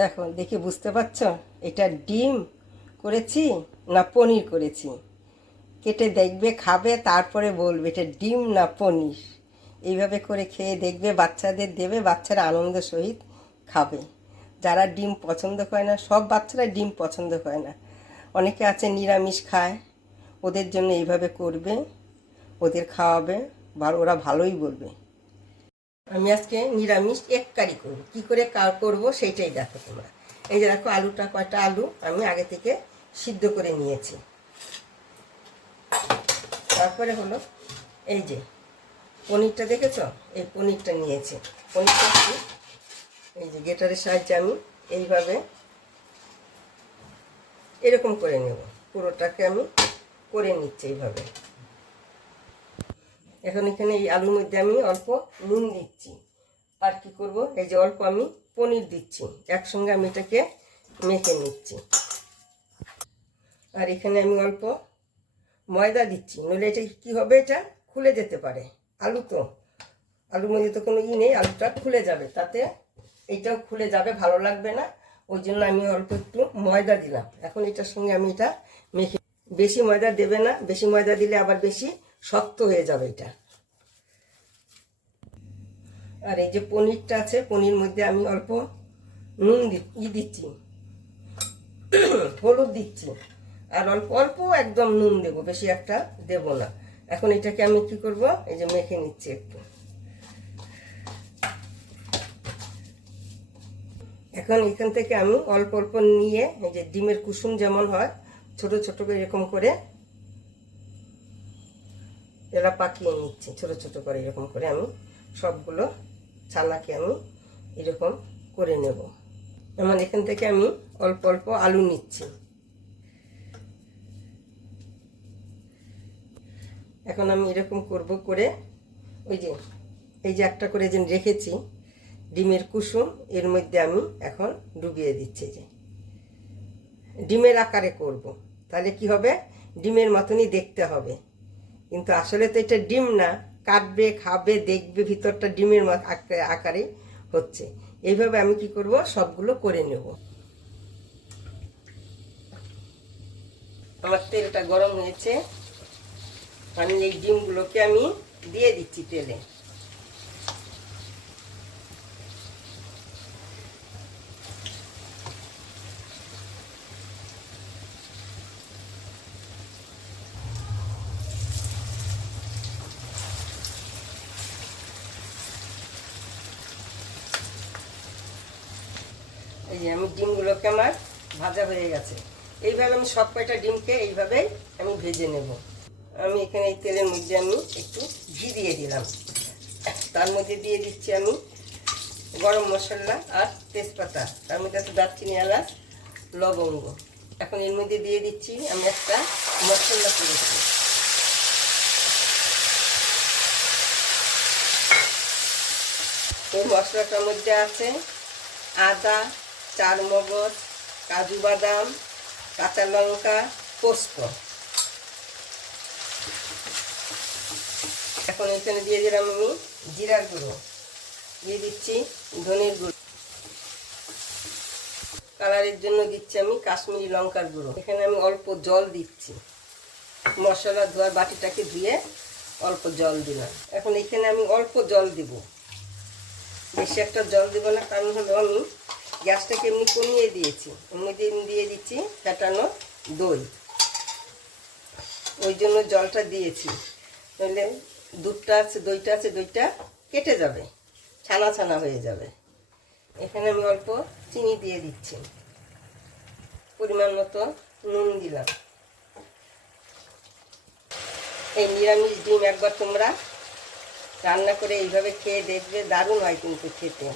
দেখো, দেখে বুঝতে পারছো এটা ডিম করেছি না পনির করেছি? কেটে দেখবে, খাবে, তারপরে বলবে এটা ডিম না পনির। এইভাবে করে খেয়ে দেখবে, বাচ্চাদের দেবে, বাচ্চারা আনন্দের সহিত খাবে। যারা ডিম পছন্দ করে না, সব বাচ্চারা ডিম পছন্দ করে না, অনেকে আছে নিরামিষ খায়, ওদের জন্য এইভাবে করবে, ওদের খাওয়াবে, ওরা ভালোই বলবে। আমি আজকে নিরামিষ এক কারি করবো। কী করে করবো সেইটাই দেখো তোমরা। এই যে দেখো, আলুটা, কয়টা আলু আমি আগে থেকে সিদ্ধ করে নিয়েছি। তারপরে হলো এই যে পনিরটা, দেখেছো? এই পনিরটা নিয়েছি। পনিরটা এই যে গ্রেটারের সাহায্যে আমি এইভাবে এরকম করে নেব। পুরোটাকে আমি করে নিচ্ছি এইভাবে। এখন এখানে এই আলুর মধ্যে আমি অল্প নুন দিচ্ছি। আর কি করব, এই যে অল্প আমি পনির দিচ্ছি, একসঙ্গে আমি এটাকে মেখে নিচ্ছি। আর এখানে আমি অল্প ময়দা দিচ্ছি, নইলে এটা কী হবে, এটা খুলে যেতে পারে। আলুর মধ্যে তো কোনো নেই, আলুটা খুলে যাবে, তাতে এইটাও খুলে যাবে, ভালো লাগবে না। ওই জন্য আমি অল্প একটু ময়দা দিলাম। এখন এটার সঙ্গে আমি এটা মেখে, বেশি ময়দা দেবে না, বেশি ময়দা দিলে আবার বেশি শক্ত হয়ে যাবে এটা। আর এই যে পনিরটা আছে, পনির মধ্যে আমি অল্প নুন দিচ্ছি, হলুদ দিচ্ছি, আর অল্প অল্প একদম নুন দেবো, বেশি একটা দেব না। এখন এটাকে আমি কি করব, এই যে মেখে নিচ্ছি একটু। এখন এখান থেকে আমি অল্প অল্প নিয়ে, এই যে ডিমের কুসুম যেমন হয়, ছোট ছোট করে এরকম করে এরা পাকিয়ে নিচ্ছি। ছোট ছোট করে এরকম করে আমি সবগুলো ছানাকে আমি এরকম করে নেব। যেমন এখান থেকে আমি অল্প অল্প আলু নিচ্ছি। এখন আমি এরকম করব করে, ওই যে এই যে একটা করে যে রেখেছি ডিমের কুসুম, এর মধ্যে আমি এখন ডুবিয়ে দিচ্ছি। যে ডিমের আকারে করব, তাহলে কি হবে, ডিমের মতনই দেখতে হবে, কিন্তু আসলে তো এটা ডিম না। কাটবে, খাবে, দেখবে ভিতরটা ডিমের আকারে হচ্ছে। এইভাবে আমি কি করব, সবগুলো করে নেব। আমার তেলটা গরম হয়েছে, আমি এই ডিমগুলোকে আমি দিয়ে দিচ্ছি তেলে। এই যে আমি ডিমগুলোকে, আমার ভাজা হয়ে গেছে। এইভাবে আমি সব কয়টা ডিমকে এইভাবেই আমি ভেজে নেব। আমি এখানে এই তেলের মধ্যে আমি একটু ঘি দিয়ে দিলাম। তার মধ্যে দিয়ে দিচ্ছি আমি গরম মশলা আর তেজপাতা, তার মধ্যে একটু দারচিনি, এলাচ, লবঙ্গ। এখন এর মধ্যে দিয়ে দিচ্ছি আমি একটা মশলা করেছি। এই মশলাটার মধ্যে আছে আদা, চারমগজ, কাজু বাদাম, কাঁচা লঙ্কা, পোস্ত। এখন এখানে দিয়ে দিলাম আমি জিরার গুঁড়ো, দিয়ে দিচ্ছি ধনের গুঁড়ো, কালারের জন্য দিচ্ছি আমি কাশ্মীরি লঙ্কার গুঁড়ো। এখানে আমি অল্প জল দিচ্ছি, মশলা ধোয়ার বাটিটাকে ধুয়ে অল্প জল দিলাম। এখন এখানে আমি অল্প জল দিব, বেশি একটা জল দিব না, কারণ হলো আমি গ্যাসটাকে এমনি কমিয়ে দিয়েছি। ওর মধ্যে দিয়ে দিচ্ছি ফেটানো দই, ওই জন্য জলটা দিয়েছি, নইলে দুধটা আছে, দইটা আছে, দইটা কেটে যাবে, ছানা ছানা হয়ে যাবে। এখানে আমি অল্প চিনি দিয়ে দিচ্ছি, পরিমাণ মতো নুন দিলাম। এই নিরামিষ ডিম একবার তোমরা রান্না করে এইভাবে খেয়ে দেখবে, দারুণ হয় কিন্তু খেতে।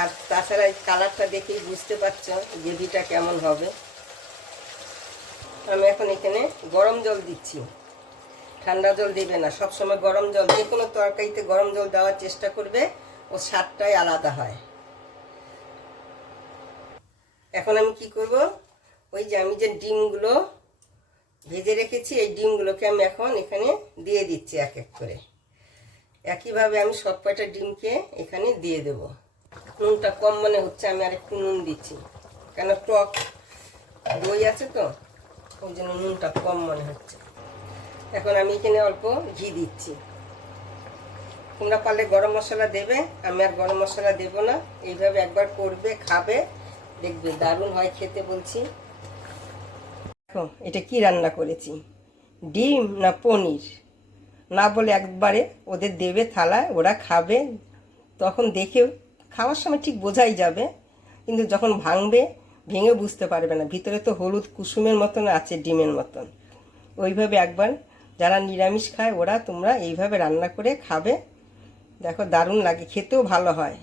আর তাছাড়া এই কালারটা দেখেই বুঝতে পারছো গ্রেভিটা কেমন হবে। আমি এখন এখানে গরম জল দিচ্ছি, ঠান্ডা জল দেবে না, সবসময় গরম জল, যে কোনো তরকারিতে গরম জল দেওয়ার চেষ্টা করবে, ও স্বাদটাই আলাদা হয়। এখন আমি কি করব, ওই যে আমি যে ডিমগুলো ভেজে রেখেছি, এই ডিমগুলোকে আমি এখন এখানে দিয়ে দিচ্ছি এক এক করে। একইভাবে আমি সব কয়টা ডিমকে এখানে দিয়ে দেব। নুনটা কম মনে হচ্ছে, আমি আরেকটু নুন দিচ্ছি, কেন টক দই আছে তো, ওই জন্য নুনটা কম মনে হচ্ছে। এখন আমি এখানে অল্প ঘি দিচ্ছি। তোমরা পারলে গরম মশলা দেবে, আমি আর গরম মশলা দেব না। এইভাবে একবার করবে, খাবে, দেখবে দারুণ হয় খেতে বলছি। দেখো এটা কি রান্না করেছি, ডিম না পনির, না বলে একবারে ওদের দেবে থালায়, ওরা খাবে, তখন দেখেও খাওয়ার সময় ঠিক বোঝাই যাবে, কিন্তু যখন ভাঙবে ভেঙে বুঝতে পারবে না, ভিতরে তো হলুদ কুসুমের মতন আছে, ডিমের মতন। ওইভাবে একবার যারা নিরামিষ খায় ওরা তোমরা এইভাবে রান্না করে খাবে, দেখো দারুণ লাগে, খেতেও ভালো হয়।